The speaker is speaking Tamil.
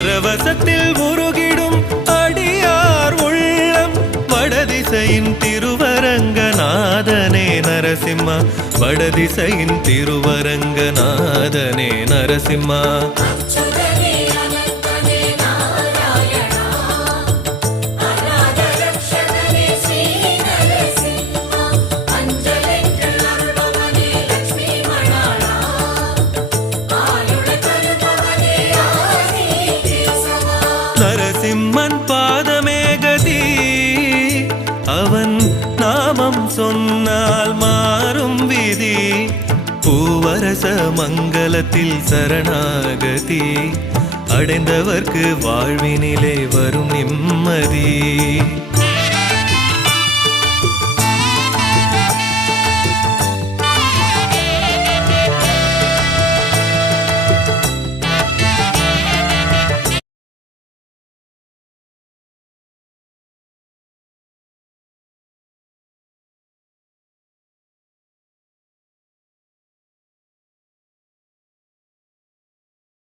ரவசத்தில் உருகிடும் அடியார் உள்ளம் வடதிசையின் திருவரங்கநாதனே நரசிம்மா வடதிசையின் திருவரங்கநாதனே நரசிம்மா நரசிம்மன் பாதமே கதி அவன் நாமம் சொன்னால் மாறும் விதி பூவரச மங்களத்தில் சரணாகதி அடைந்தவர்க்கு வாழ்வினிலே வரும் நிம்மதி